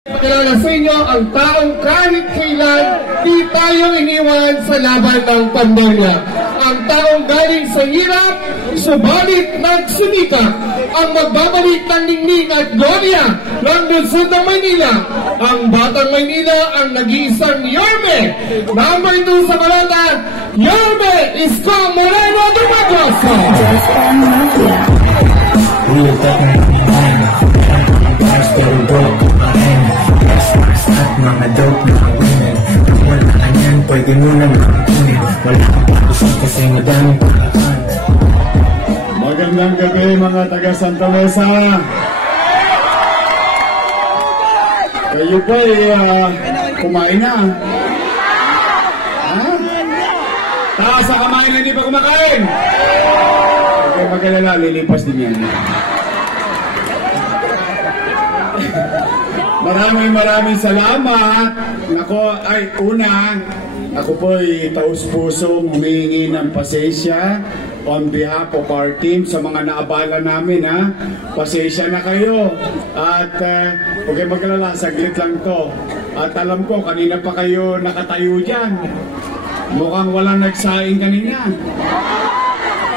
Pakilala sa inyo ang taong kahit kailan di tayo iniwan sa laban ng pandemya. Ang taong galing sa hirap, subalit nagsumikap. Ang magbabalik ng ningning at gloria ng lungsod ng Maynila. Ang batang Maynila ang nag-iisang Yorme. Number 2 sa balota, Yorme Isko Moreno Dumagoso. At mga dope na women, wala ka yan, pwede mo na makakunin. Wala kang pakusang kasi madaming paraan. Magandang gabi mga taga Santa Mesa. Kayo ba kumain na? Ha? Taas sa kamay na hindi pa kumakain. Okay, mag-alala, lilipas din yan. Maraming salamat. Ako po'y taus-pusong humihingi ng pasensya on behalf of our team sa mga naabala namin, ha. Pasensya na kayo. At okay, maglala, saglit lang to. At alam ko, kanina pa kayo nakatayo dyan. Mukhang walang nagsaing kanina.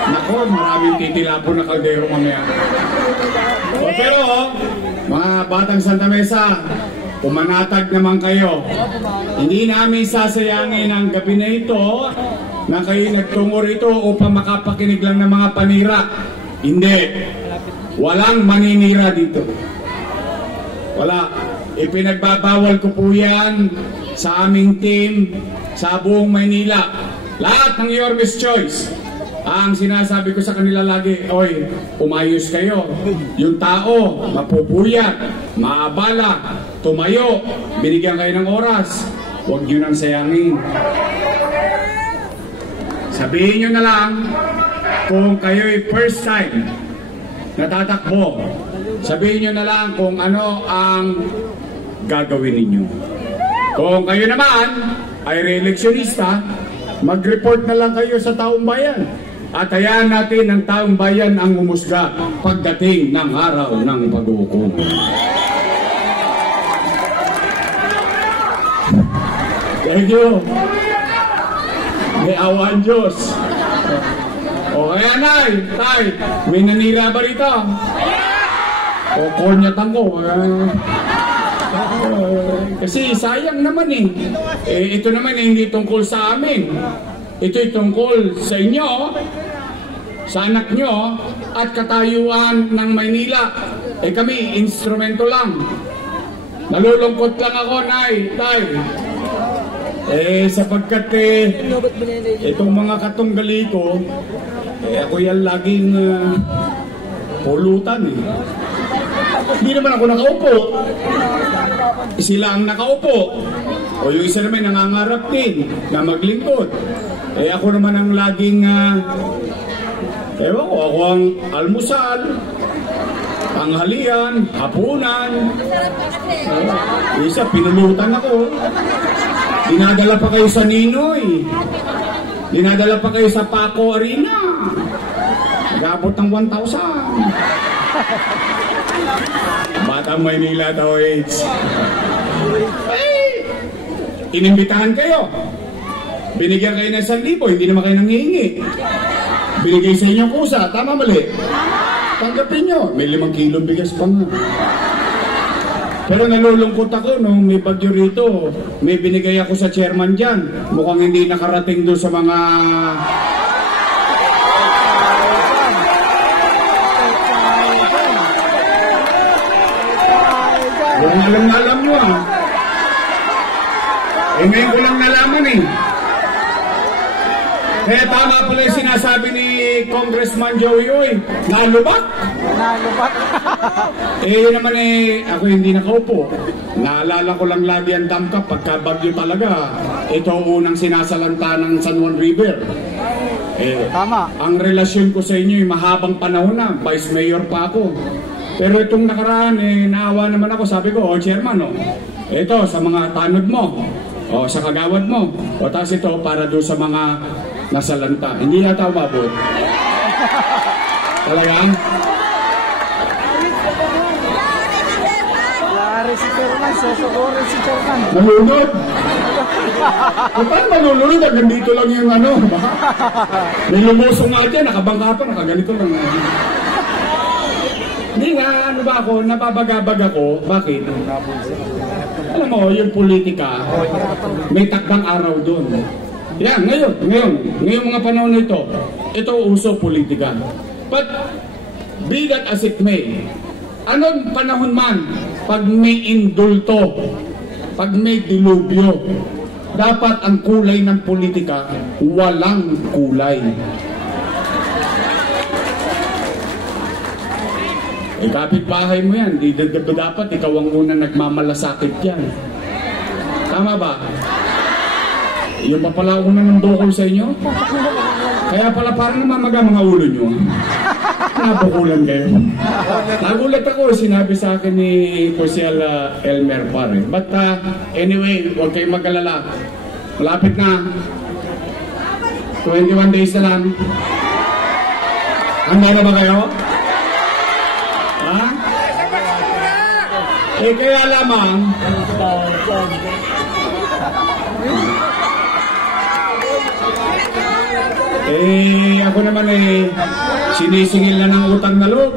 Nako, maraming titilapon na kaldero mamaya. Pero, mga batang Santa Mesa, pumanatag naman kayo. Hindi namin sasayangin ang gabi na ito na kayo nagtungo rito upang makapakinig lang ng mga panira. Hindi. Walang maninira dito. Wala. Ipinagbabawal ko po yan sa aming team sa buong Maynila. Lahat ng Yorme's Choice. Ang sinasabi ko sa kanila lagi, oy, umayos kayo. Yung tao, mapupuyat, maabala, tumayo, binigyan kayo ng oras. Huwag nyo nang sayangin. Sabihin nyo na lang kung kayo'y first time natatakbo. Sabihin nyo na lang kung ano ang gagawin ninyo. Kung kayo naman ay re-electionista, mag-report na lang kayo sa taong bayan. At hayaan natin ang taong bayan ang umusga pagdating ng araw ng pag-uukom. Thank you. May awan Diyos. O kaya tay, may nanira ba rito? O konyatan ko. Kasi sayang naman ito naman hindi tungkol sa amin. Ito'y tungkol sa inyo, sa anak nyo, at katayuan ng Maynila. Kami, instrumento lang. Nalulungkot lang ako, tay. Sapagkat itong mga katunggali ko, ako yan laging pulutan. Hindi naman ako nakaupo. Sila ang nakaupo. O yung isa naman nangangarap din na maglingkod. Ako naman ang laging, ewan ko, ako ang almusal, tanghalian, hapunan. Isa, pinulutan ako. Dinadala pa kayo sa Ninoy. Dinadala pa kayo sa Paco Arena. Nag-abot ng 1,000. Batang Maynila daw, inimbitahan kayo. Binigyan kayo ng 1,000, hindi naman kayo nanghihingi. Binigay sa inyo kusa, tama mali? Tanggapin nyo, may 5 kilong bigas pa nga. Pero nalulungkot ako nung may bagyo rito. May binigay ako sa chairman dyan. Mukhang hindi nakarating doon sa mga... Walang alam mo ngayon ko lang nalaman Kaya tama pala yung sinasabi ni Congressman Joey Uy, nalubak. Yun naman ako hindi nakaupo. Naalala ko lang lagi ang damkap pagka bagyo talaga. Ito unang sinasalanta ng San Juan River. Tama. Ang relasyon ko sa inyo mahabang panahon na, Vice Mayor pa ako. Pero itong nakaraan, naawa naman ako. Sabi ko, Chairman, ito sa mga tanod mo, sa kagawad mo, tapos ito para doon sa mga nasalanta. Hindi yata umabot. Talagang? Wala rin si Chairman. susugurin si Chairman. Nalunod? Paano malulunod? Hanggang dito lang yung ano. May lumusong nga dyan, nakabangka pa, nakaganito lang. Hindi nga, ano ba ako, napabagabag ako. Bakit? Alam mo, yung politika, may takdang araw doon. Yan, ngayong mga panahon nito, ito uso politika. But, be that as it may, anong panahon man, pag may indulto, pag may dilubyo, dapat ang kulay ng politika, walang kulay. Kapitbahay mo yan, dapat ikaw ang unang nagmamalasakit yan. Tama ba? Yung pa pala unang ng bukol sa inyo? Kaya pala parang namamaga mga ulo nyo. Nabukulan kayo. Nagulat ako, sinabi sa akin ni Porcial Elmer pare. But anyway, huwag kayong mag-alala. Malapit na. 21 days na lang. Handa na ba kayo? Ha? Kaya lamang ako naman sinisingil na ng utang na loob.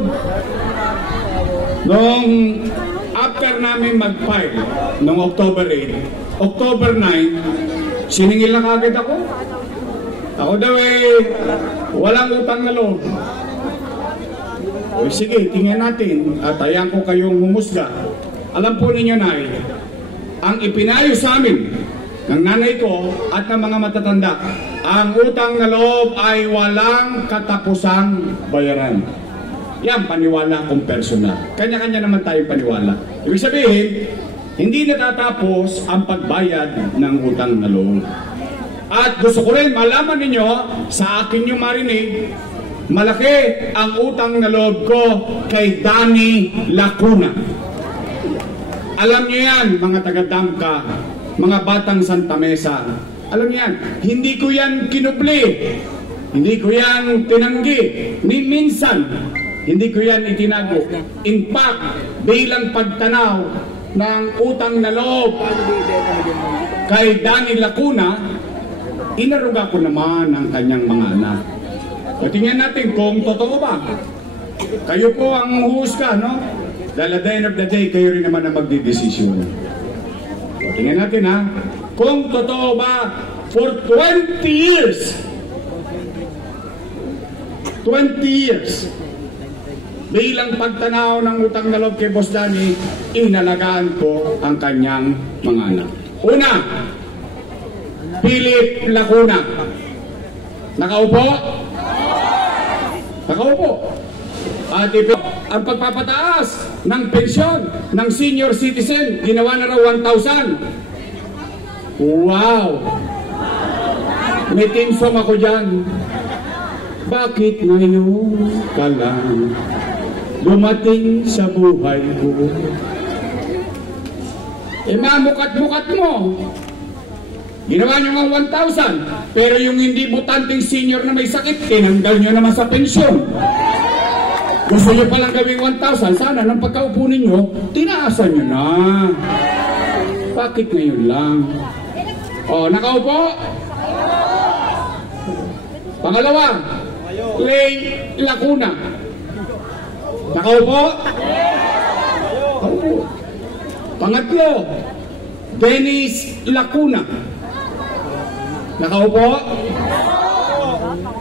Nung after namin mag-file, nung October 8, October 9, siningil na kagad ako. Ako daw walang utang na loob. O sige, tingnan natin at ayan ko kayong humusga. Alam po ninyo na ang ipinayo sa amin ng nanay ko at ng mga matatanda, ang utang na loob ay walang katapusang bayaran. Yan, paniwala kong personal. Kanya-kanya naman tayong paniwala. Ibig sabihin, hindi natatapos ang pagbayad ng utang na loob. At gusto ko rin malaman ninyo, sa akin yung marinig, malaki ang utang na loob ko kay Danny Lacuna. Alam niyo yan, mga taga-Damka, mga batang Santa Mesa. Alam niyo yan, hindi ko yan kinubli, hindi ko yan tinanggi, ni minsan, hindi ko yan itinago. In fact, bilang pagtanaw ng utang na loob kay Danny Lacuna, inaruga ko naman ang kanyang mga anak. O tingnan natin kung totoo ba. Kayo po ang huhusga, no? Dahil at the end of the day, kayo rin naman ang magdidesisyon. O tingnan natin, ha? Kung totoo ba, for 20 years, bilang pagtanaw ng utang na loob kay Boss Danny, inalagaan ko ang kanyang mga anak. Una, Philip Lacuna. Nakaupo? Nakaupo. At ito, ang pagpapataas ng pensyon ng senior citizen, ginawa na raw 1,000. Wow! May team song ako dyan. Bakit ngayon ka lang dumating sa buhay ko? Mamukat-mukat mo. Ginawa nyo nga 1,000, pero yung hindi butanteng senior na may sakit, tinanggal nyo naman sa pensyon. Gusto nyo palang gawing 1,000, sana nang pagkaupo ninyo, tinaasan nyo na. Bakit ngayon lang? O, nakaupo? Pangalawa, Lay Lacuna. Nakaupo? Nakaupo. Pangatlo, Dennis Lacuna. Nakaupo?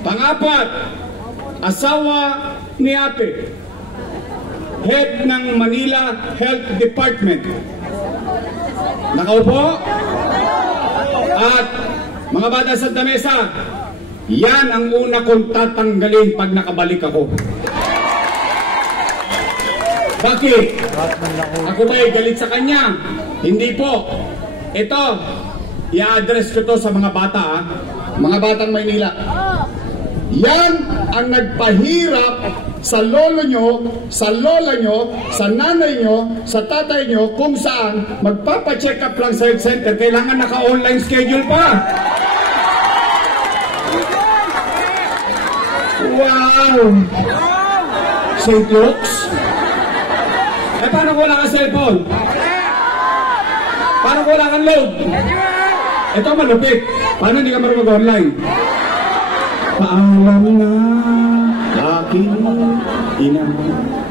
Pangapat, asawa ni ate, head ng Manila Health Department. Nakaupo? At mga bata sa Santa Mesa, yan ang una kong tatanggalin pag nakabalik ako. Bakit? Ako ba'y galit sa kanya? Hindi po. Ito, i-address ko to sa mga bata, ha? Mga batang Maynila. Yan ang nagpahirap sa lolo nyo, sa lola nyo, sa nanay nyo, sa tatay nyo, kung saan magpapacheck up lang sa health center, kailangan naka-online schedule pa. Wow! St. Luke's? Eh, paano kung wala ka cellphone? Paano kung wala kang load? Ito malupit. Paano hindi ka marunong mag-online? Paalam na aking ina.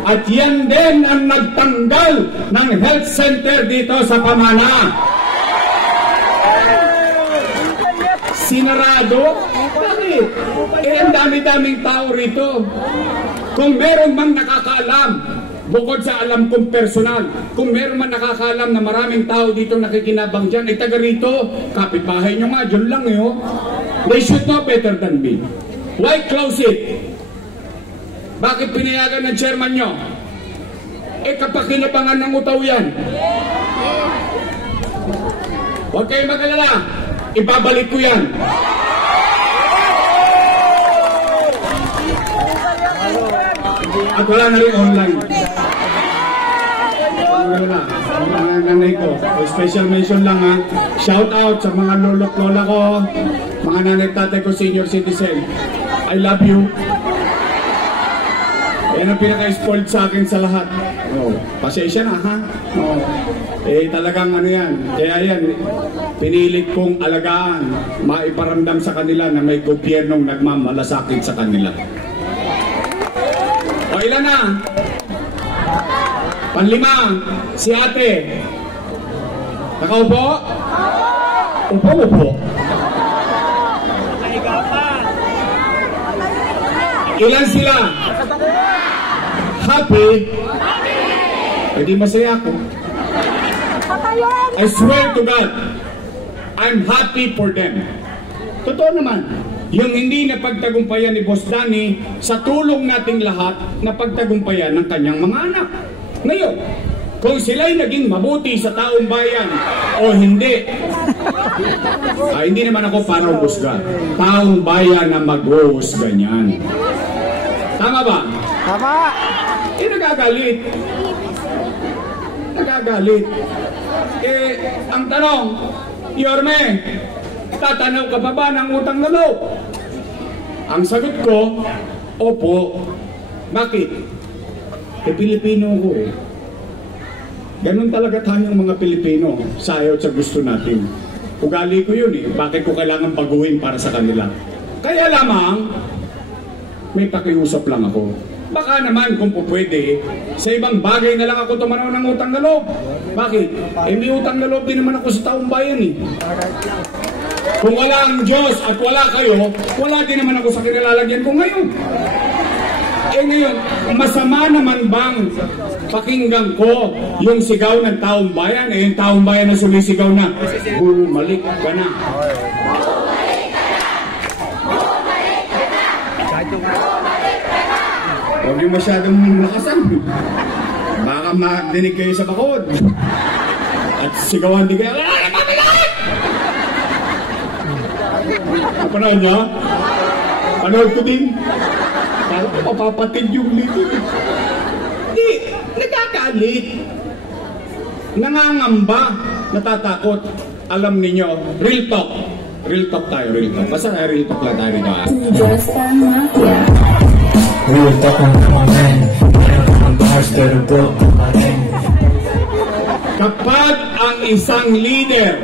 At yan din ang nagtanggal ng health center dito sa Pamana. Sinarado? Bakit? Ang dami-daming tao rito. Kung meron mang nakakaalam, bukod sa alam kong personal, kung meron man nakakaalam na maraming tao dito nakikinabang dyan, ay taga rito, kapitbahay nyo nga, dyan lang eh. They should know better than me. Why close it? Bakit pinayagan ng chairman nyo? Kapakinabangan ng utaw yan. Huwag kayong mag-alala. Ibabalik ko yan. At wala na rin online. Wala. Mga nanay ko. Special mention lang ha. Shout out sa mga lolo't lola ko. Mga nanay tatay ko, senior citizen. I love you. Yan ang pinaka-spoiled sa akin sa lahat. Pasensya na ha. Talagang ano yan. Kaya yan, pinilit kong alagaan, maiparamdam sa kanila na may gobyernong nagmamalasakit sa kanila. O ilan na? Panlima, si ate. Nakaupo? Upo. Ilan sila? Happy? Hindi masaya ako. I swear to God, I'm happy for them. Totoo naman, yung hindi na pagtagumpayan ni Boss Danny sa tulong nating lahat na pagtagumpayan ng kanyang mga anak. Ngayon, kung sila'y naging mabuti sa taong bayan o hindi, hindi naman ako para umusga. Taong bayan na mag-uusga niyan. Tama ba? Tama! Nagagalit. Ang tanong, Yorme, tatanaw ka pa ba ng utang na loob? Ang sagot ko, opo. Bakit? Pilipino ko eh. Ganun talaga tayong mga Pilipino, sayaw sa gusto natin. Ugali ko yun eh. Bakit ko kailangan baguhin para sa kanila? Kaya lamang, may pakiusap lang ako. Baka naman kung pwede, sa ibang bagay na lang ako tumanaw ng utang na loob. Bakit? May utang na loob din naman ako sa taong bayan eh. Kung wala ang Diyos at wala kayo, wala din naman ako sa kinalalagyan ko ngayon. Ngayon, masama naman bang pakinggan ko yung sigaw ng taong bayan? Yung taong bayan na sumisigaw na, bumalik ka na. Huwag yung masyadong lakasan. Baka madinig kayo sa bakod. At sigawan din kayo, napanood niya? Panood ko din. Parang mapapatid yung liit. Hindi, nagkakalit. Nangangamba, natatakot. Alam ninyo, real talk. Real talk tayo, real talk. Basta real talk lang tayo rin. Real talk ng kamangan. Ang bars pero broke pa rin. Kapag ang isang leader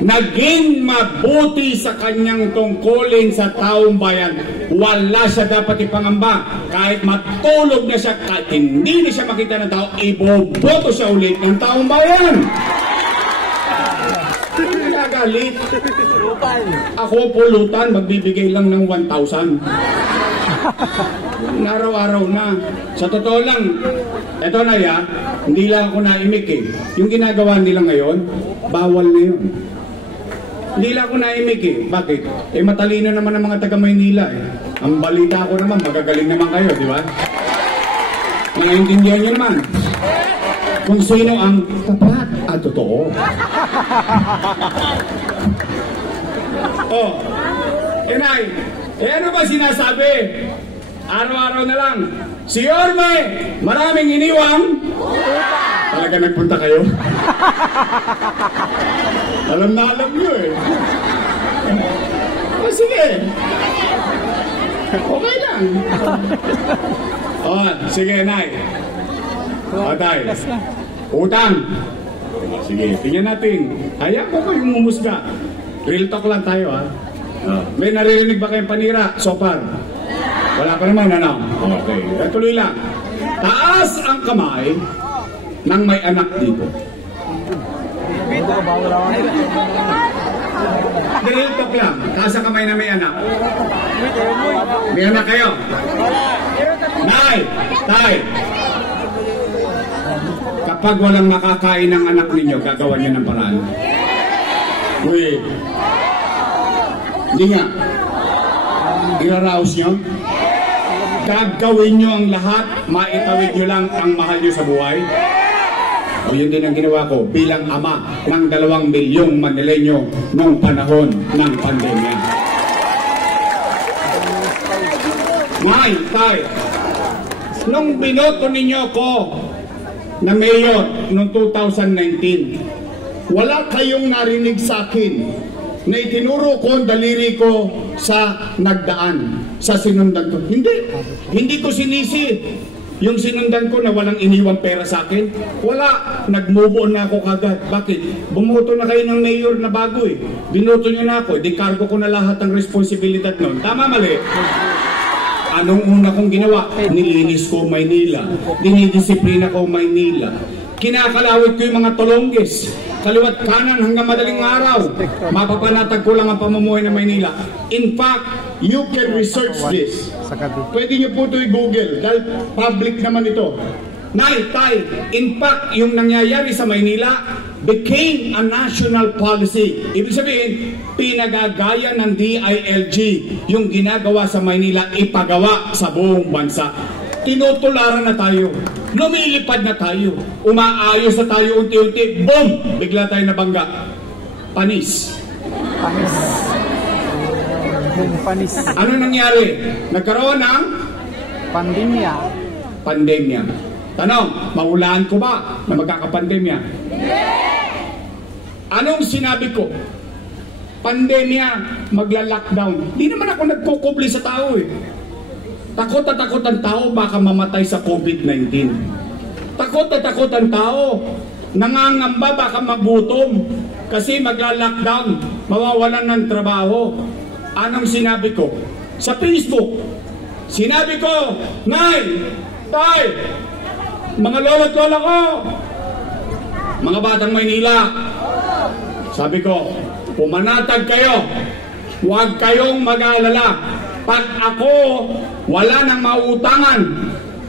naging mabuti sa kanyang tungkulin sa taong bayan, wala siya dapat ipangamba. Kahit matulog na siya, kahit hindi na siya makita ng tao, iboboto siya ulit ng taong bayan. Nagagalit. Ako pulutan, magbibigay lang ng 1,000. Araw-araw na. Sa totoo lang, eto na ya, hindi lang ako naimik eh. Yung ginagawa nila ngayon, bawal na yun. Hindi lang ako naimik eh. Bakit? Matalino naman ang mga taga-Maynila eh. Ang balita ko naman, magagaling naman kayo, di ba? Naiintindihan nyo naman kung sino ang tapat at totoo. Oh, Inay, ano ba sinasabi? Araw-araw na lang. Si Yorme, maraming iniwang. Talaga nagpunta kayo? Alam na alam nyo eh. Sige. Okay lang. Sige, Nay. Tay. Utang. Sige, tingnan natin. Hayaan ko kayong mumusga. Real talk lang tayo, ha? May naririnig ba kayong panira so far? Wala pa naman, ano? Okay, tuloy lang. Taas ang kamay ng may anak dito. Real talk lang. Taas ang kamay na may anak. May anak kayo? Nay! Tay! Kapag walang makakain ng anak ninyo, gagawa niyo ng paraan. Uy! Hindi nga. Iraraos nyo? Gagawin nyo ang lahat, maitawid nyo lang ang mahal nyo sa buhay? O yun din ang ginawa ko bilang ama ng 2 milyong Manileño noong panahon ng pandemya. May, tay, nung binoto ninyo ko na mayor noong 2019, wala kayong narinig sa akin na itinuro ko ang daliri ko sa nagdaan, sa sinundan ko. Hindi ko sinisi yung sinundan ko na walang iniwang pera sa akin. Wala, nag-move on na ako kagad. Bakit? Bumoto na kayo ng mayor na bago eh. Binoto nyo na ako, di-cargo ko na lahat ng responsibilidad nun. Tama, mali? Anong una kong ginawa? Nilinis ko Maynila. Dinidisiplina ko Maynila. Kinakalawit ko yung mga tolongges. Kaliwat kanan hanggang madaling araw. Mapapanatag ko lang ang pamumuhay ng Maynila. In fact, you can research this. Pwede nyo po ito i-google dahil public naman ito. Nay, tay, in fact, yung nangyayari sa Maynila became a national policy. Ibig sabihin, pinagagaya ng DILG yung ginagawa sa Maynila, ipagawa sa buong bansa. Tinutularan na tayo. Lumilipad na tayo. Umaayos na tayo unti-unti. Boom! Bigla tayo nabangga. Panis. Panis. Panis. Ano nangyari? Nagkaroon ng Pandemya. Pandemya. Tanong, mahulaan ko ba na magkakapandemya? Anong sinabi ko? Pandemya, magla-lockdown. Di naman ako nagkukubli sa tao eh. Takot na takot ang tao baka mamatay sa COVID-19. Takot na takot ang tao. Nangangamba baka magutom. Kasi magla-lockdown, mawawalan ng trabaho. Anong sinabi ko? Sa Facebook, sinabi ko, Nay, Tay, mga lolo't lola ko, mga batang Maynila, sabi ko, pumanatag kayo, huwag kayong mag-aalala. Pag ako, wala nang mauutangan,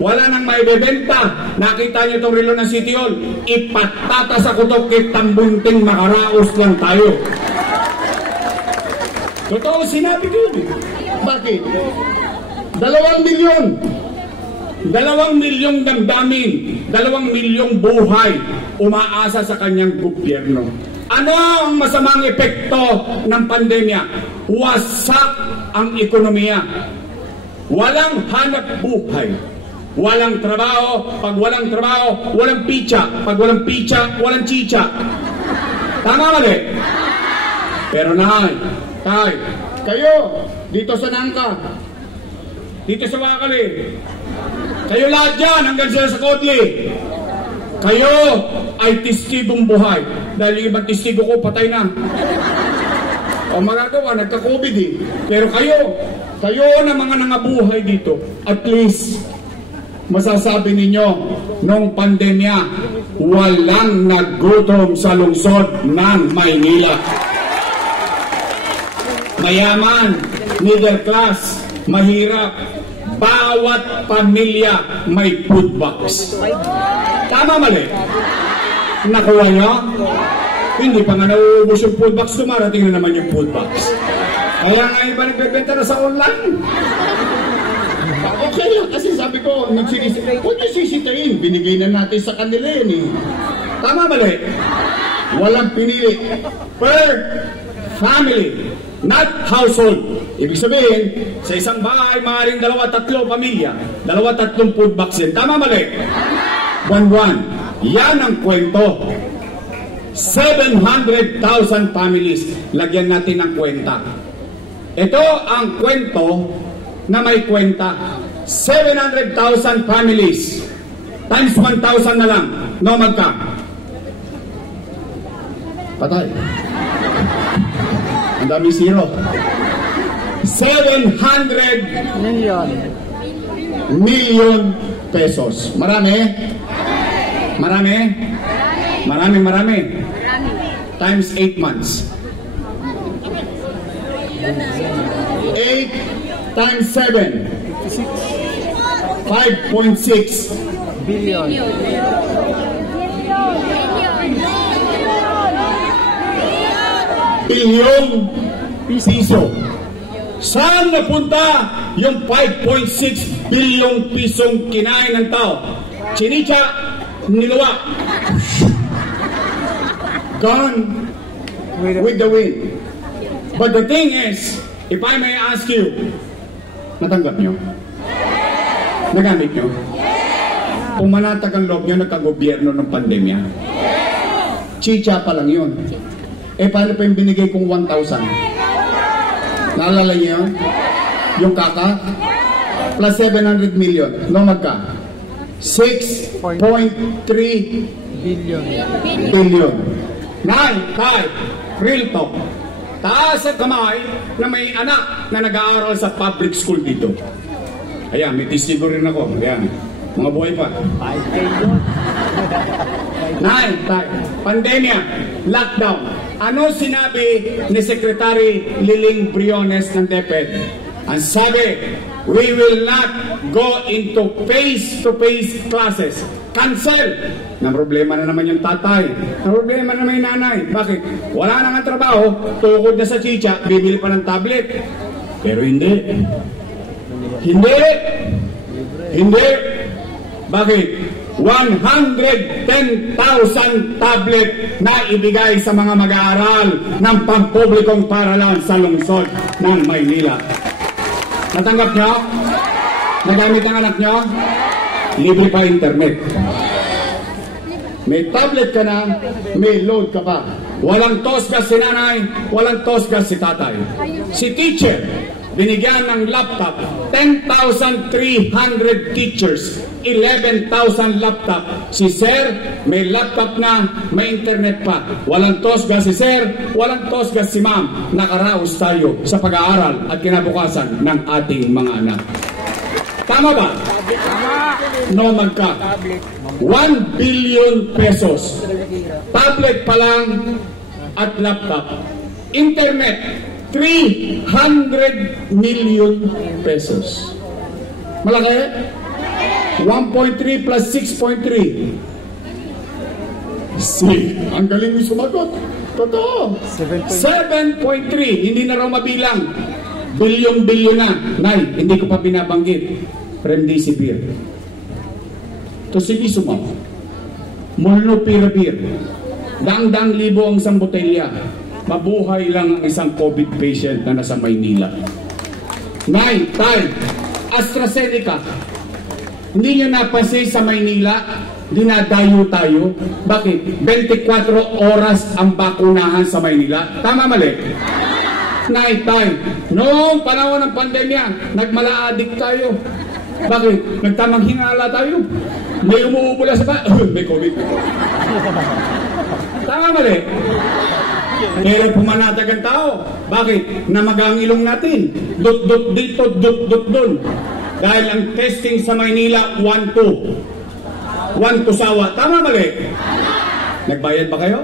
wala nang maibebenta, nakita niyo itong relo ng City Hall, ipatatas ako ito kitang bunting makaraos lang tayo. Totoo, sinabi ko yun. Bakit? 2 milyon. 2 milyong damdamin, 2 milyong buhay umaasa sa kanyang gobyerno. Ano ang masamang epekto ng pandemya? Wasak ang ekonomiya. Walang hanap buhay. Walang trabaho. Pag walang trabaho, walang picha. Pag walang picha, walang chicha. Tama mali? Pero Nay, Tay, kayo, dito sa Nangka, dito sa Wakali, kayo lahat dyan, hanggang sila sa Kodli, kayo ay testigong buhay. Dahil yung ibang testigo ko, patay na. O magagawa, nagka-COVID eh. Pero kayo na mga nangabuhay dito, at least, masasabi ninyo, noong pandemya, walang nagutom sa lungsod ng Maynila. Mayaman, middle class, mahirap, bawat pamilya may food box. Tama mali? Nakuha nyo? Hindi pa nga nauubos yung food box, dumarating na naman yung food box. Kaya nga iba nagbebenta na sa online. Okay lang, kasi sabi ko, huwag nyo sisitayin, binigay na natin sa kanila yun eh. Tama mali? Walang pinili. Per family, not household. Ibig sabihin, sa isang bahay, maaaring 2-3 pamilya, 2-3 food box din. Tama mali? Buwan-buwan. Yan ang kwento. 700,000 families. Lagyan natin ng kwenta. Ito ang kwento na may kwenta. 700,000 families. Times 1,000 na lang. No, magka? Patay. Ang dami zero. 700 million pesos. Marami? Marami? Marami. Times 8 months. 8 times 7. 5.6 billion. Bilyon piso. Saan napunta yung 5.6 bilyong pisong kinain ng tao? Chinitsa, niluwa. Gone with the wind. But the thing is, if I may ask you, natanggap nyo? Nagamit nyo? Pumanatag ang loob nyo, nagkagobyerno ng pandemya. Chicha pa lang yun. Paano pa yung binigay kong 1,000? Naalala niyo yun? Yung kaka? Plus 700 million. No, magka? 6.3 billion. Nay, real talk. Taas ang kamay na may anak na nag-aaral sa public school dito. Ayan, may testigo rin ako. Ayan, mga buhay pa. Nay, pandemya, lockdown. Ano sinabi ni Secretary Liling Briones ng DepEd? Ang sabi, we will not go into face-to-face classes. Cancel! Na problema na naman yung tatay. Na problema na naman yung nanay. Bakit? Wala na nga trabaho, tukod na sa chicha, bibili pa ng tablet. Pero hindi. Hindi. Bakit? 110,000 tablet na ibigay sa mga mag-aaral ng pampublikong paralan sa lungsod ng Maynila. Natanggap nyo? Nagamit ang anak nyo? Libre pa internet. May tablet ka na, may load ka pa. Walang tosgas si nanay, walang tosgas si tatay. Si teacher, binigyan ng laptop, 10,300 teachers, 11,000 laptop. Si sir, may laptop na, may internet pa. Walang tosgas si sir, walang tosgas si ma'am. Nakaraos tayo sa pag-aaral at kinabukasan ng ating mga anak. Tama ba? No, magka. 1 billion pesos. Tablet pa lang at laptop. Internet, 300 million pesos. Malaki? 1.3 plus 6.3. Ang galing mo sumagot. Totoo. 7.3. Hindi na raw mabilang. Bilyon-bilyon na. Nay, hindi ko pa binabanggit. Remdesivir. Tocilizumab. Molnupiravir. Dang-dang libo ang isang botelya. Mabuhay lang ang isang COVID patient na nasa Maynila. Nay, tay, AstraZeneca. Hindi nyo napansin sa Maynila, dinadayo tayo. Bakit? 24 oras ang bakunahan sa Maynila. Tama, mali? Nay, tay, noong panahon ng pandemya, nagmala-addict tayo. Bakit? Nagtamang hingala tayo. May umuubula sa may COVID. Tama, mali? Pero pumanatag ang tao. Bakit? Namagang ilong natin. Dut-dut dito, dut-dut dun. Dahil ang testing sa Maynila, 1-2. 1 sawa. Tama, mali? Nagbayad ba kayo?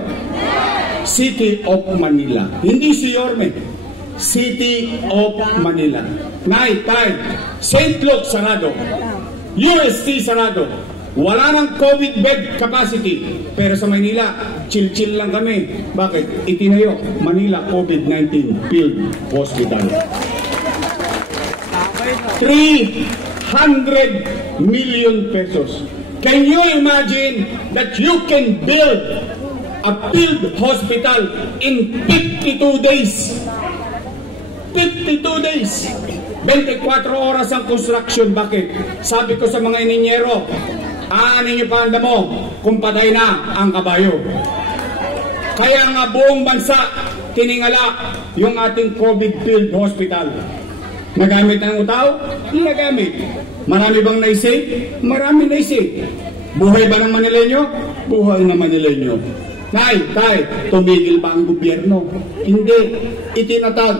City of Manila. Hindi si Yorme. City of Manila. Night time. St. Luke, sarado. UST, sarado. Wala nang COVID bed capacity. Pero sa Maynila, chill-chill lang kami. Bakit? Itinayo, Manila COVID-19 Field Hospital. 300 million pesos. Can you imagine that you can build a field hospital in 52 days? 52 days. 24 oras ang construction. Bakit? Sabi ko sa mga ininyero, aanin niyo pa ang damo kung patay na ang kabayo. Kaya nga buong bansa tiningala yung ating COVID field hospital. Nagamit ng utaw? Nagamit. Marami bang naisave? Marami naisave. Buhay ba ng Manileño? Buhay ng Manileño. Nay, tay, tumigil ba ang gobyerno? Hindi. Itinatag.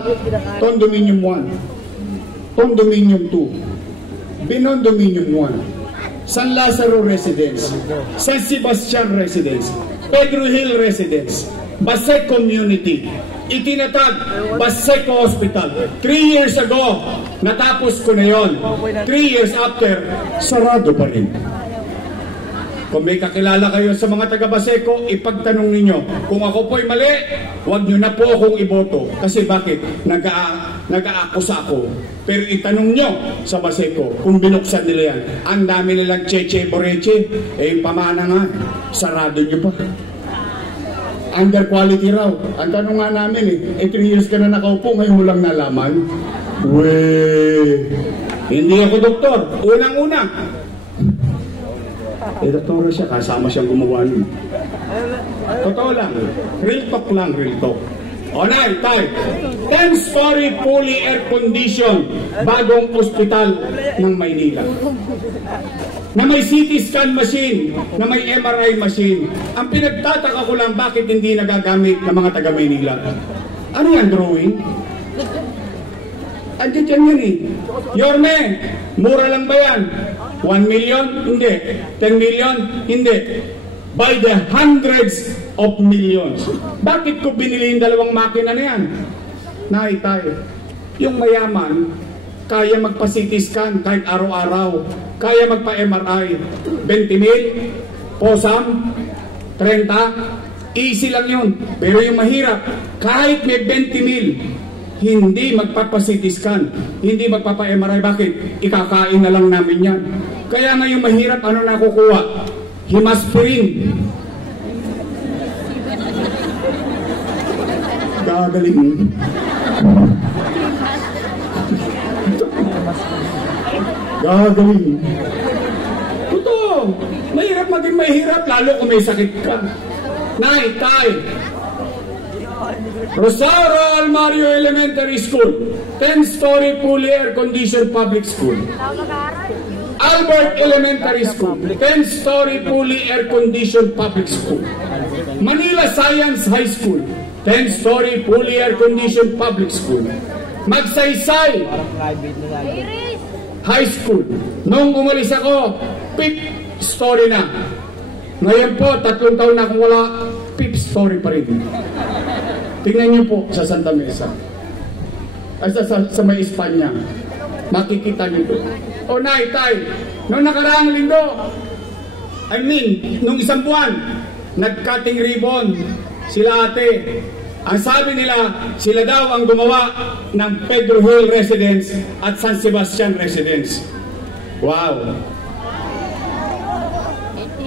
Condominium 1. Condominium 2. Binondominium 1. San Lazaro Residence. San Sebastian Residence. Pedro Hill Residence. Basec Community. Itinatag. Baseco Hospital. 3 years ago, natapos ko na yon. 3 years after, sarado pa rin. Kung may kakilala kayo sa mga taga-Baseco, ipagtanong ninyo. Kung ako po'y mali, huwag nyo na po akong iboto. Kasi bakit? Nag-aakusa ako. Pero itanong nyo sa Baseco kung binuksan nila yan. Ang dami nilang cheche boreche. Yung pamana nga, sarado nyo pa. Under quality raw. Ang tanong nga namin 3 years ka na nakaupo, ngayon mo lang nalaman. Hindi ako doktor. Unang-una. Doktora siya, kasama siyang gumawa nun. Totoo lang. Real talk lang, real talk. O nay, tay. 10-story fully air-conditioned bagong ospital ng Maynila. Na may CT scan machine, na may MRI machine. Ang pinagtataka ko lang, bakit hindi nagagamit ng mga taga-Maynila? Ano yan, drawing? Andiyan yan eh. Yorme, mura lang ba yan? 1 million? Hindi. 10 million? Hindi. By the hundreds of millions. Bakit ko binili yung 2 makina na yan? Nay, tayo. Yung mayaman, kaya magpa-CT scan kahit araw-araw. Kaya magpa-MRI. 20 mil? Posam? 30? Easy lang yun. Pero yung mahirap, kahit may 20 mil, hindi magpapa-CT scan, hindi magpapa-MRI. Bakit? Ikakain na lang namin yan. Kaya ngayong mahirap, ano nakukuha? Himaspirin. Gagaling. Gagaling. Totoo. Mahirap maging mahirap, lalo kung may sakit ka. Nay, tay. Rosario Almario Elementary School, 10-story fully air-conditioned public school. Albert Elementary School, 10-story fully air-conditioned public school. Manila Science High School, 10-story fully air-conditioned public school. Magsaysay High School, nung umalis ako, 5th story na. Ngayon po, 3 taon na akong wala, 5th story pa rin. Tingnan niyo po sa Santa Mesa. Ay, sa may Espanya. Makikita niyo po. O nay, tay, nung nakaraang linggo, nung 1 buwan, nag-cutting ribbon sila ate. Ang sabi nila, sila daw ang gumawa ng Pedro Hill Residence at San Sebastian Residence. Wow!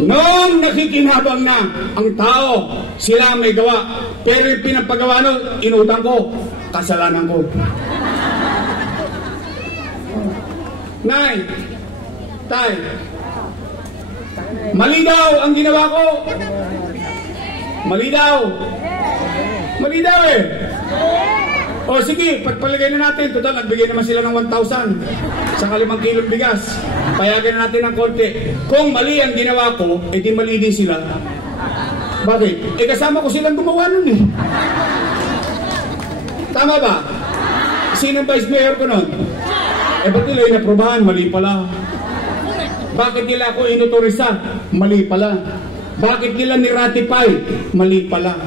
Noong nakikinabang na ang tao, sila may gawa. Pero yung pinapagawa nun, inutang ko, kasalanan ko. Nay, tay, mali daw ang ginawa ko. Mali daw. Mali daw eh. O sige, pagpalagay na natin. Total, nagbigay naman sila ng 1,000. Saka 5 kilong bigas. Payagan na natin ng konti. Kung mali ang ginawa ko, di mali din sila. Bakit? Kasama ko silang gumawa nun eh. Tama ba? Sinong vice mayor ko nun? Ba't nila inaprobahan? Mali pala. Bakit nila ako inutorisa? Mali pala. Bakit nila ni-ratify? Mali pala.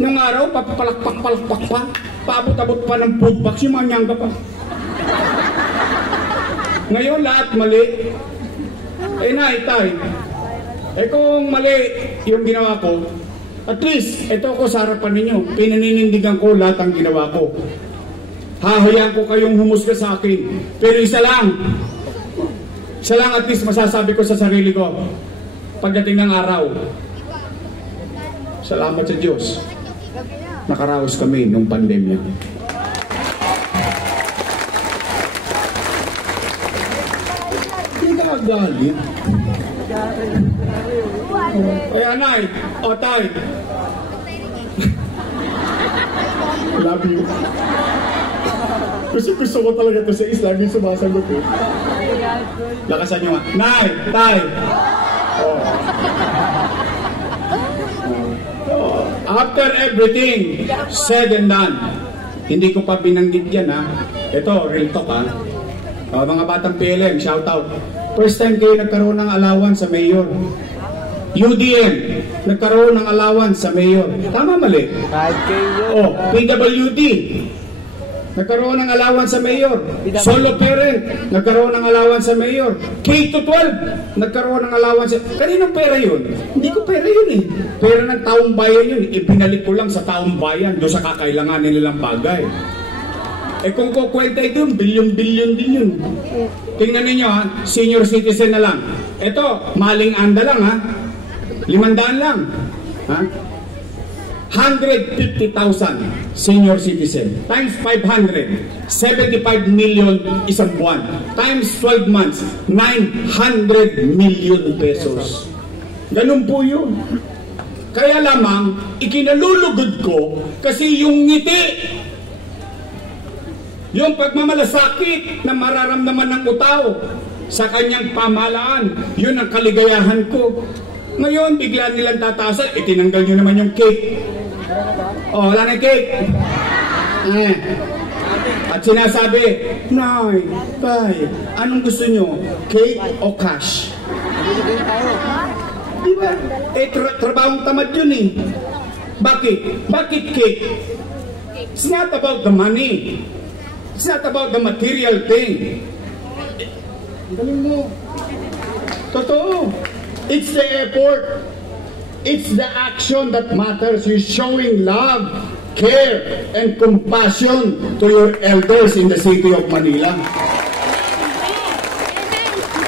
Nung araw, papalakpak-palakpak pa. Paabot-abot pa ng food box, yung mga nyangga pa. Ngayon, lahat mali. Nay, tay. Kung mali yung ginawa ko, at least, ito ko sa harapan ninyo. Pinaninindigan ko lahat ang ginawa ko. Hahayaan ko kayong humusga sa akin. Pero isa lang at least masasabi ko sa sarili ko. Pagdating ng araw, salamat sa Diyos. Nakaraos kami nung pandemya. Hindi ka magalit. Kaya nay, o tay. Love you. Gusto ko talaga ito sa Islam yung sumasagot eh. Lakasan nyo nga. Nay, tay. Oh. After everything said and done, hindi ko pa binanggit yan ha. Ito, real talk ha. Mga batang PLM, shout out. First time kayo nagkaroon ng allowance sa mayor. UDM, nagkaroon ng allowance sa mayor. Tama mali? 5K yun. Oh, PWD, nagkaroon ng allowance sa mayor. Solo parent, nagkaroon ng allowance sa mayor. K-12, nagkaroon ng allowance. Kaninong pera yun? Hindi ko pera yun eh. Pera ng taong bayan yun. Ipinalik ko lang sa taong bayan doon sa kakailanganin nilang bagay. Eh kung kukwenta ito, bilyon-bilyon din yun. Tingnan ninyo ha, senior citizen na lang. Ito, maling anda lang ha. 500 lang. Ha? 150,000 senior citizen. Times 500. 75 million isang buwan. Times 12 months. 900 million pesos. Ganun po yun. Kaya lamang, ikinalulugod ko kasi yung ngiti, yung pagmamalasakit na mararamdaman ng utao sa kanyang pamahalaan, yun ang kaligayahan ko. Ngayon, bigla nilang tataasan, itinanggal nyo naman yung cake. Oh, wala na yung cake. At sinasabi, Nay, Tay, anong gusto nyo? Cake o cash? Diba? Trabahong tamad yun eh. Bakit? Bakit cake? It's not about the money. It's not about the material thing. Galing mo. Totoo. It's the effort. It's the action that matters. You're showing love, care, and compassion to your elders in the city of Manila.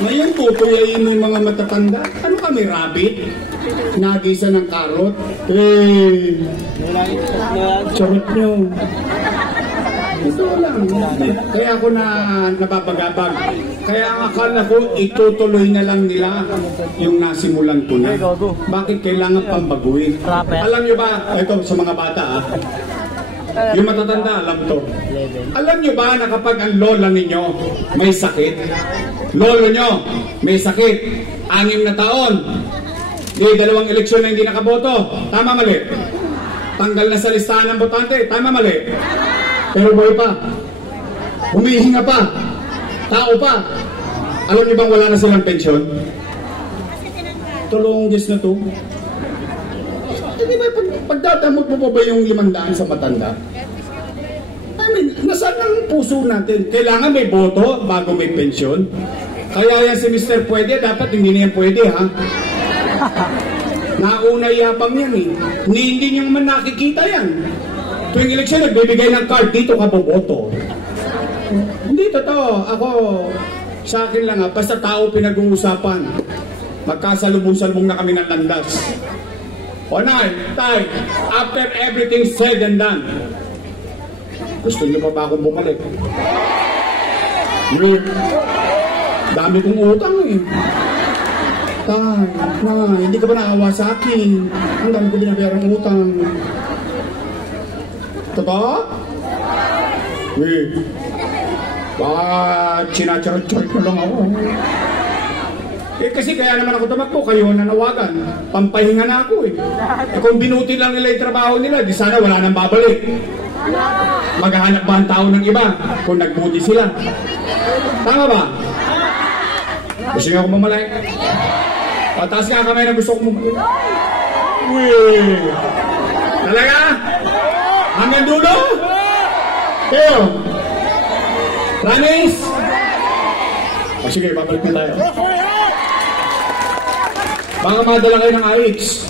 Ngayon po, tuyayin mo yung mga matatanda. Ano kami, rabbit? Nagisa ng karot? Charot nyo. Ito lang. Kaya ako nababagabag. Kaya ang akala ko, itutuloy na lang nila yung nasimulan ko na. Bakit kailangan pang baguhin? Alam nyo ba, ito sa mga bata yung matatanda, alam to. Alam nyo ba na kapag ang lola ninyo may sakit, lolo nyo may sakit, 6 na taon, di 2 eleksyon na hindi nakaboto, tama mali? Tanggal na sa listahan ng botante, tama mali? Pero boy pa, humihinga pa, tao pa. Alam niyo bang wala na silang pensyon? Tulong Diyos na to. Hindi ba, pagdadamot mo pa ba yung 500 sa matanda? I mean, nasaan ang puso natin? Kailangan may boto bago may pensyon. Kaya yan si Mr. Pwede, dapat hindi na yan pwede ha. Nauna yabang yan eh. Hindi niyo man nakikita yan. Tuwing eleksyon, nagbibigay ng card, dito ka boboto. Hindi totoo. Ako, sa akin lang basta tao pinag-uusapan. Magkasalubong-salubong na kami ng landas. O Nay, Tay, after everything said and done, gusto niyo pa ba akong bumalik? Dami kong utang eh. Tay, Nay, hindi ka ba naawa sa akin? Ang dami ko binabayarang utang. Totoo? Baka sinacharot-charot na lang ako. Kasi kaya naman ako tumakbo, kayo nanawagan. Pampahinga na ako eh. Kung binuti lang nila yung trabaho nila, di sana wala nang babalik. Maghahanap ba ang tao ng iba kung nagbuti sila? Tama ba? Gusto nyo ako mamalay? Pataas nga kamay na gusto ko mamalay. Talaga? Hanggang dulo? Pero, promise? O sige, babalik na tayo. Baka madala kayo ng AX.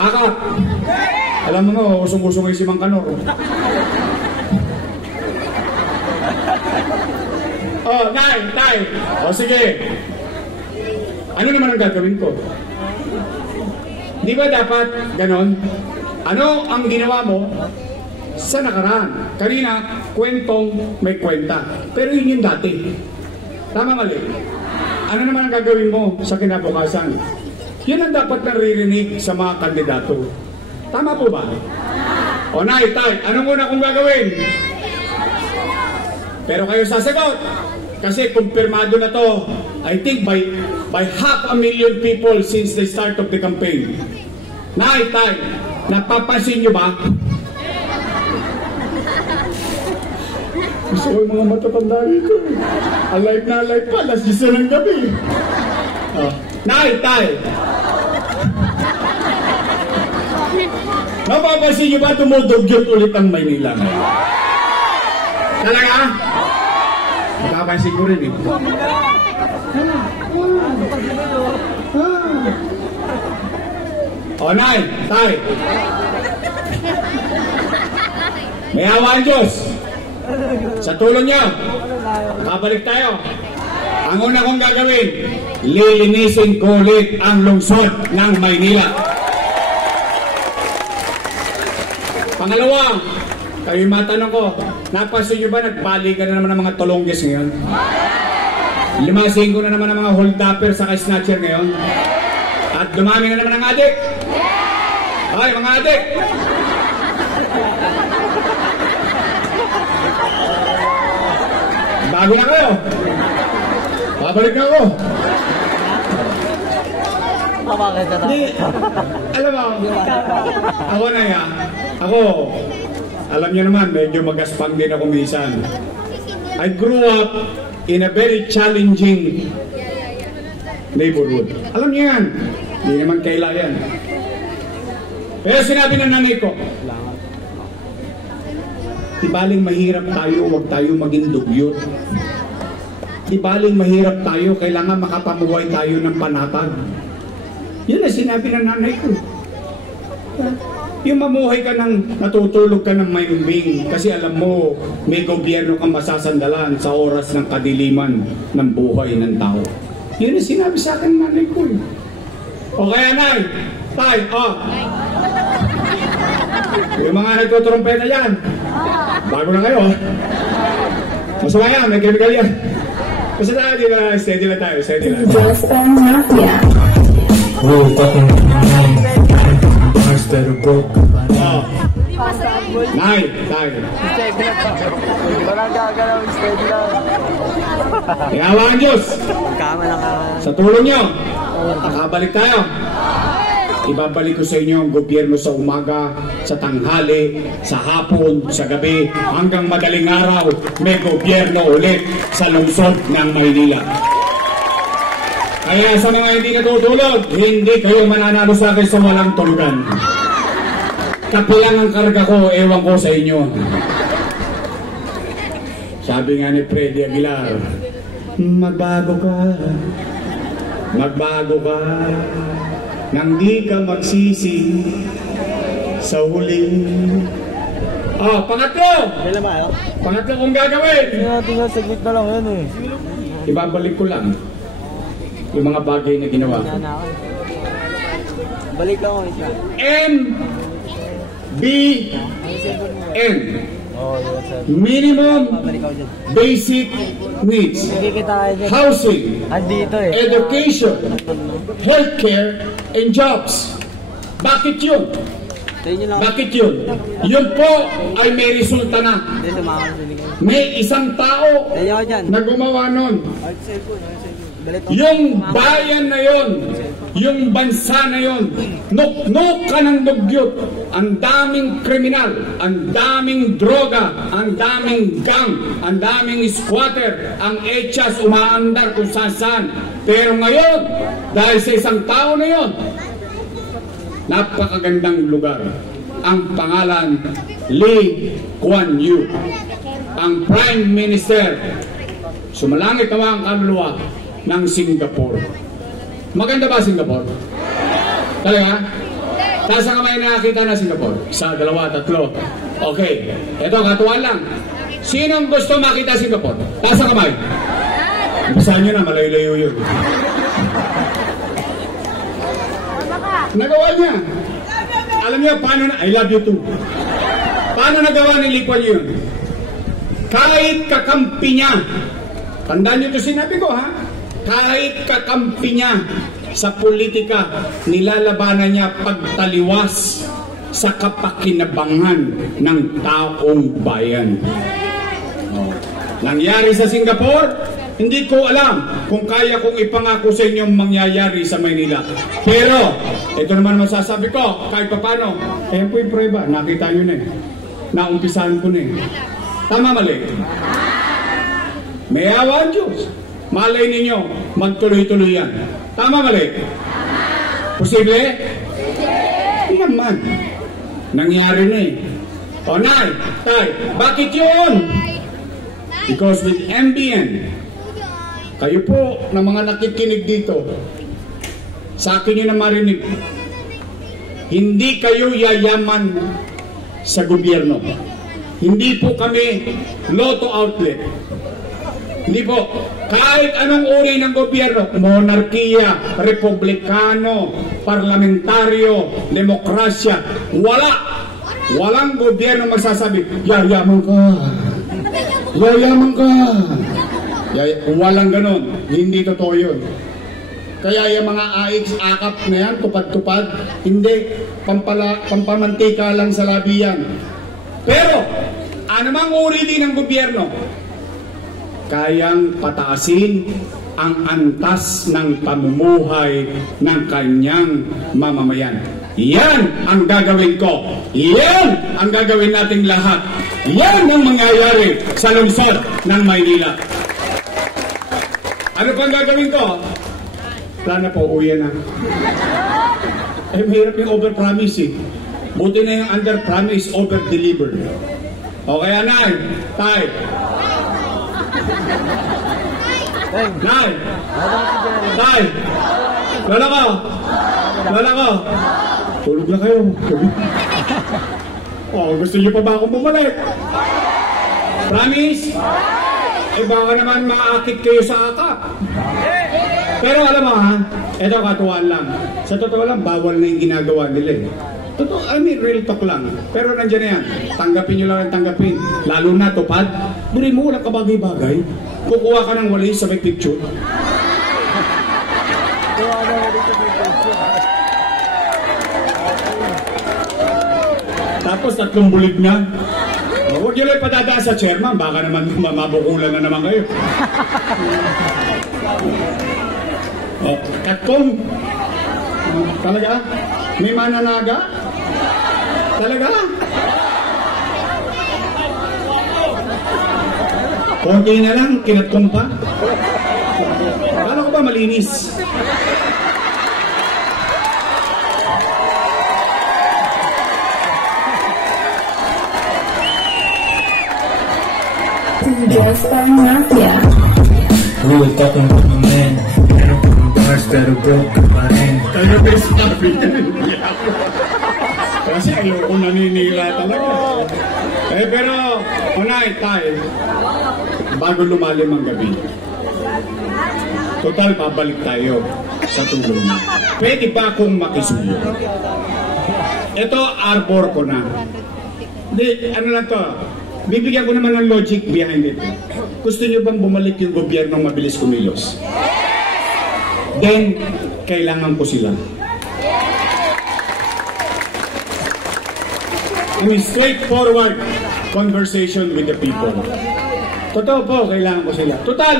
Akap. Alam mo, usong-usong kayo si Mang Kanor. Oh, Nay, Tay. O sige. Ano naman ang gagawin ko? Di ba dapat ganon? Ano ang ginawa mo sa nakaraan? Kanina, kwentong may kwenta. Pero yun yung dati. Tama mali? Ano naman ang gagawin mo sa kinabukasan? Yun ang dapat naririnig sa mga kandidato. Tama po ba? O Nay, Tay, ano muna kung gagawin? Pero kayo sasagot. Kasi kumpirmado na to, I think by 500,000 people since the start of the campaign. Nay, Tay, Napapansin nyo ba? Gusto ko yung mga matatanda rito. Alive na alive pa, alas 10 ng gabi. Nay, tay! Napapansin nyo ba tumudugyot ulit ang Maynila? Talaga? Napapansin ko rin eh. O, nay, tay! May awa ang Diyos! Sa tulong niyo, babalik tayo. Ang una kong gagawin, lilinisin ko ulit ang lungsod ng Maynila. Pangalawa, kayo yung matanong ko, napansin nyo ba nagbalikan na naman ng mga tulonggis ngayon? Limasin ko na naman ng mga hold-upper sa snatcher ngayon? At dumami na naman ang adik? Ay, mga adik! Bago na kayo. Babalik na ako. Alam mo, ako na yan. Ako, alam niyo naman, medyo magaspang din ako minsan. I grew up in a very challenging neighborhood. Alam niyo yan. Hindi naman kailangan. Pero sinabi ng nanay ko, ibaling mahirap tayo, huwag tayo maging dugyot. Ibaling mahirap tayo, kailangan makapamuhay tayo ng panatag. Yun ang sinabi ng nanay ko. Yung mamuhay ka ng, natutulog ka ng maimbing kasi alam mo, may gobyerno kang masasandalan sa oras ng kadiliman ng buhay ng tao. Yun ang sinabi sa akin ng nanay ko. O kaya nay, tay, yung mga nagtutrumpeta yan, bago na kayo. Masama yan, may chemical yan. Basta tayo, di ba? Steady lang tayo, steady lang. We're talking bars that are broke. Nay, tay. Parang gagalaw, steady lang. Ginawa ang Diyos. Sa tulong nyo, nakabalik tayo. Ibabalik ko sa inyo ang gobyerno sa umaga, sa tanghali, sa hapon, sa gabi, hanggang madaling araw, may gobyerno ulit sa lungsod ng Maynila. Kaya sa mga hindi natutulog, hindi kayo mananalo sa akin sa walang tulugan. Kapilang ang karga ko, ewan ko sa inyo. Sabi nga ni Freddy Aguilar, magbago ka, magbago ka. Nang di ka magsisi sa huling. Pangatlo! Pangatlo kong gagawin! Tingnan, saglit na lang yan eh. Ibabalik ko lang yung mga bagay na ginawa ko. Balik ako isa. MBN. Minimum basic needs. Housing, education, healthcare, and jobs. Bakit yun? Bakit yun? Yun po ay may resulta na. May isang tao na gumawa nun. Yung bayan na yon, yung bansa na yon, nuk-nuk ka ng dugyot. Ang daming kriminal, ang daming droga, ang daming gang, ang daming squatter, ang echas umaandar kung saan-saan. Pero ngayon, dahil sa isang tao na yon, napakagandang lugar. Ang pangalan, Lee Kuan Yew, ang Prime Minister, sumalangit nawa ang kaluluwa ng Singapore. Maganda ba Singapore? Talaga? Taas ang kamay nakakita na Singapore? Isa, dalawa, tatlo. Okay. Ito, katuan lang. Sinong gusto makita Singapore? Taas ang kamay. Basahan nyo na, malayo-layo yun. Nagawa niya. Alam niyo, paano na? I love you too. Paano nagawa ni Lee Kuan Yew? Kahit kakampi niya. Tandaan niyo ito sinabi ko, ha? Kahit kakampi niya sa politika, nilalabanan niya pagtaliwas sa kapakinabangan ng taong bayan. Nangyari sa Singapore, Hindi ko alam kung kaya kong ipangako sa inyo mangyayari sa Maynila. Pero, ito naman masasabi ko, kahit papano, ayan po yung prueba, nakita nyo na eh. Naumpisahan ko na eh. Tama mali? May awa ang Diyos. Malay ninyo, magtuloy-tuloy yan. Tama mali? Posible? Hindi naman. Nangyari na eh. O Nay, Tay, bakit yun? Because with MBN, kayo po na mga nakikinig dito, sa akin nyo na marinig, hindi kayo yayaman sa gobyerno. Hindi po kami lotto outlet. Hindi po. Kahit anong uri ng gobyerno, monarkiya, republikano, parlamentaryo, demokrasya, walang gobyerno magsasabi, yayaman ka. Yayaman ka. Walang ganon. Hindi totoo yun. Kaya yung mga akap na yan, tupad-tupad, hindi, pampamantika lang sa labi yan. Pero, anumang uri din ng gobyerno, kayang pataasin ang antas ng pamumuhay ng kanyang mamamayan. Yan ang gagawin ko. Yan ang gagawin nating lahat. Yan ang mangyayari sa lungsod ng Maynila. Ano pang gagawin ko? Plano po, uwi na. Eh, mahirap yung over-promise eh. Buti na yung under-promise, over-deliver. Okay, Nay, Tay. Nay, Tay. Lola ko. Lola ko. Tulog na kayo. Oh, gusto niyo pa ba akong bumalik? Promise? Eh baka naman maakit kayo sa akap. Pero alam mo ha, eto katuwaan lang. Sa totoo lang, bawal na yung ginagawa nila eh. Totoo, I mean, real talk lang. Pero nandiyan na yan. Tanggapin nyo lang ang tanggapin. Lalo na tupad. Burin mo, walang kabagay-bagay. Kukuha ka ng walis sa may picture. Tapos tatlong bulig na. Huwag nyo lang padadaan sa chairman. Baka naman mabukulan na naman kayo. Oh, katkong. Talaga? May mananaga? Talaga? Konti na lang, kinatkong pa. Kala ko ba malinis? Just by Mafia. We were talking about my man. Meron pa ng bars pero broke ka pa rin. Kaya best happy. Kasi ayoko naninila talaga. Eh pero, unay, Tay, bago lumalim ang gabi, total babalik tayo sa tulong niya. Pwede ba akong makisuyo? Ito, arbor ko na. Hindi, ano lang to, bibigyan ko naman ng logic behind it. Gusto niyo bang bumalik yung gobyernong mabilis kumilos? Then, kailangan ko sila. I mean, straightforward conversation with the people. Totoo po, kailangan ko sila. Total,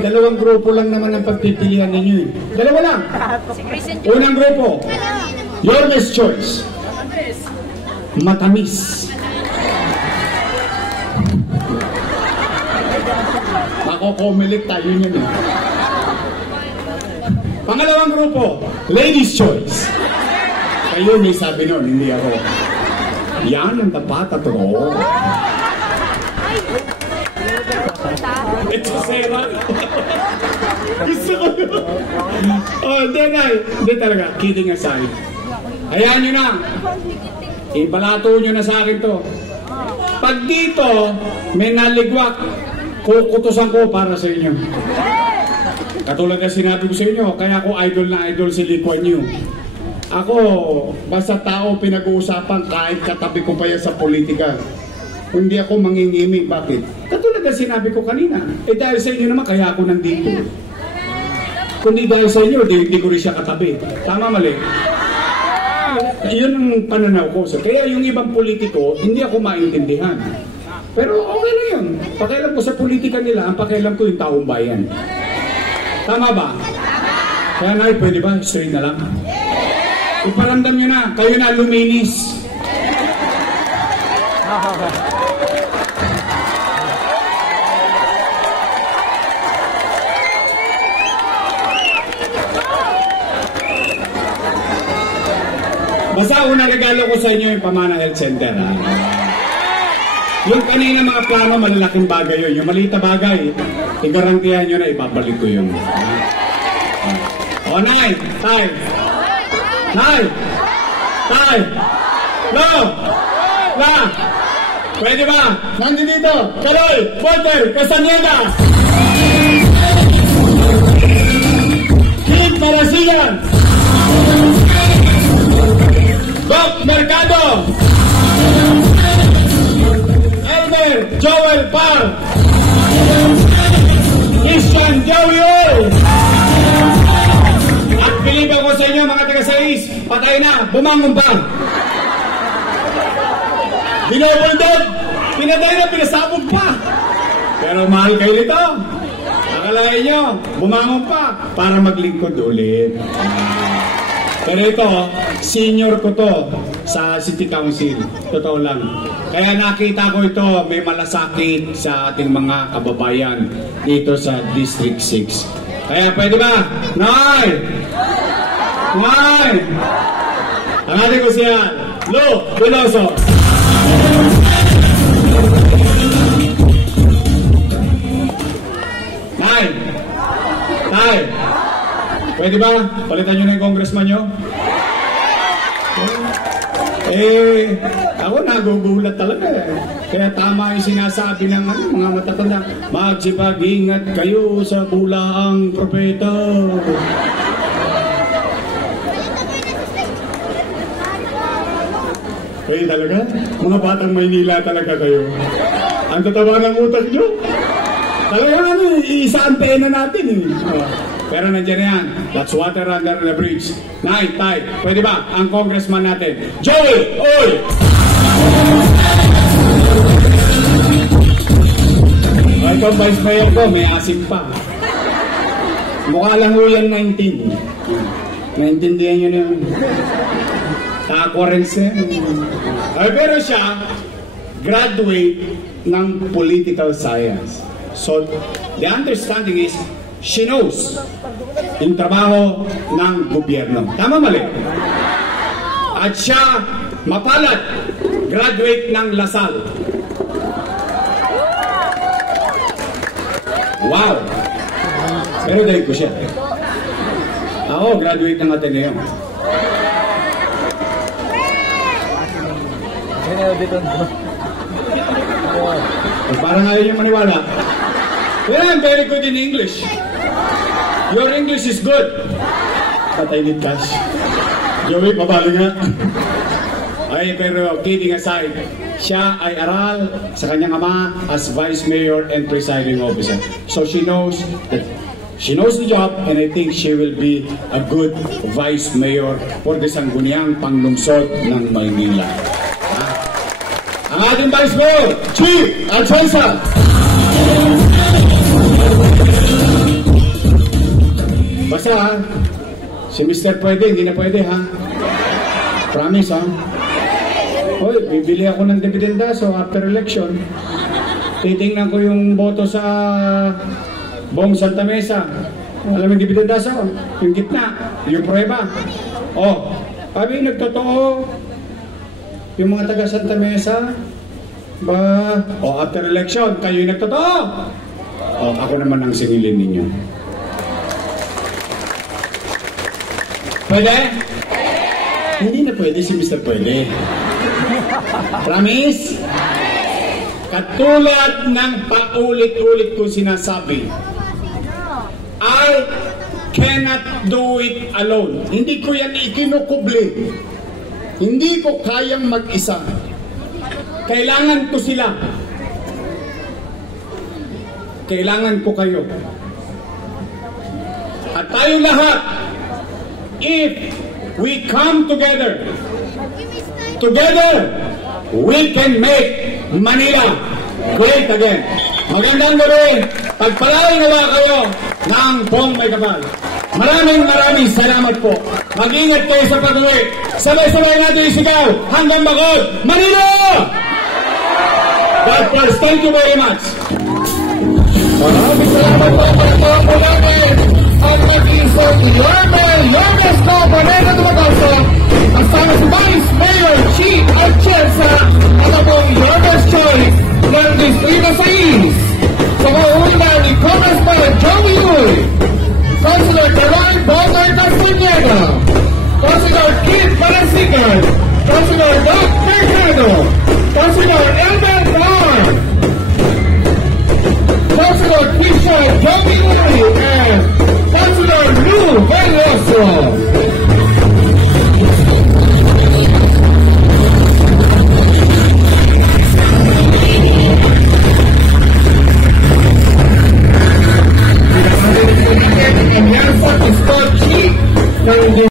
dalawang grupo lang naman ang pagpipilian ninyo. Dalawa lang. Unang grupo, your best choice. Matamis. Makokomelik tayo niyan. Pangalawang grupo, ladies' choice. Kayo may sabi nun, hindi ako. Yan ang tapat at totoo. Ito sera. Gusto ko yun. Oh, hindi talaga. Kidding aside. Hayaan nyo na. Ibalato nyo na sa akin to. Pag dito, may naligwak, kukutusan ko para sa inyo. Katulad na sinabi ko sa inyo, kaya ako idol na idol si Lee Kuan Yew. Ako, basta tao pinag-uusapan kahit katabi ko pa yan sa politika. Hindi ako mangingimik. Bakit? Katulad na sinabi ko kanina. Eh dahil sa inyo naman, kaya ako nandito. Kundi dahil sa inyo, hindi ko rin siya katabi. Tama, mali? Yun ang pananaw ko. Kaya yung ibang politiko, hindi ako maintindihan. Pero okay lang yun. Pakialam ko sa politika nila, ang pakialam ko yung taong bayan. Tama ba? Kaya nga, pwede ba? Straight na lang. Iparamdam nyo na, kayo na luminis. Basta unang regalo ko sa inyo yung Pamana Health Center. Ha? Yung kanina mga plano, malalaking bagay yun. Yung maliit na bagay, igarantihan nyo na ibabalik ko yun. O, Nay! Tay! Nay! Tay! No! Na! Pwede ba? Nandito! Kaloy! Walter! Castañeda! Kit Marasigan! Doc Mercado! Elmer Joel Par! Christian Joel! At bilib ako sa inyo mga taga-sais, patay na, bumangon pa! Binobuldog! Pinatay na, pinasabog pa! Pero mahal kayo nito! Akalain nyo, bumangon pa para maglingkod ulit. Pero ito, senior ko to sa City Council. Totoo lang. Kaya nakita ko ito, may malasakit sa ating mga kababayan dito sa District 6. Kaya pwede ba? Nay! Nay! Ang ating ko siya, Lo Veloso. Nay! Tay! Pwede ba? Palitan nyo na yung congressman nyo? Ako nagugulat talaga. Kaya tama yung sinasabi ng mga matatanda. Magsipag-ingat kayo sa bulaang propeta. Talaga? Mga batang Maynila talaga kayo. Ang tatawa ng utak nyo. Talaga isa antena natin. Pero nandiyan yan. That's water under the bridge. Nay, Tay, pwede ba? Ang congressman natin. Joey! Oy! Ito, vice mayor ko, may asim pa. Mukha lang ho yan 19. Naintindihan nyo na yun. Takwarense. Pero siya, graduate ng political science. So, the understanding is, she knows yung trabaho ng gobyerno. Tama mali? At siya, mapalad, graduate ng Lasal. Wow! Pero dahil ko siya. Ako, graduate ng Ateneo. Parang ayaw yung maniwala. Well, I'm very good in English. Your English is good. But I need cash. Joey, mabalo nga. Ay, pero kidding aside, siya ay aral sa kanyang ama as Vice Mayor and Presiding Officer. So she knows the job, and I think she will be a good Vice Mayor for the Sangguniang Panglungsod ng Maynila. Ang ating Vice Mayor, Chief Alfonso! Basta ha, si Mr. Pwede, hindi na pwede ha. Promise ha. Hoy, bibili ako ng dividenda so after election. Titingnan ko yung boto sa Bong Santa Mesa. Alam yung dividenda so, yung gitna, yung prueba. Oh, kami nagtotoo. Yung mga taga Santa Mesa, ba, after election, kayo yung nagtotoo. Ako naman ang singilin ninyo. Pwede? Hindi na pwede si Mr. Pwede. Promise? Katulad ng paulit-ulit ko sinasabi, I cannot do it alone. Hindi ko yan ikinukubli. Hindi ko kayang mag-isa. Kailangan ko sila. Kailangan ko kayo. At tayong lahat, if we come together, we can make Manila Great again. Magandang gabi. Pagpalain nila kayo ng buong may kapal. Maraming salamat po. Mag-ingat kayo sa pag-uwi. Sabay-sabay natin isigaw hanggang Bacolod, Manila! God bless. Thank you very much. Maraming salamat po para po namin ang nag-isang Yormel Yormes ko, Panela Dumagasa, kasama si Vice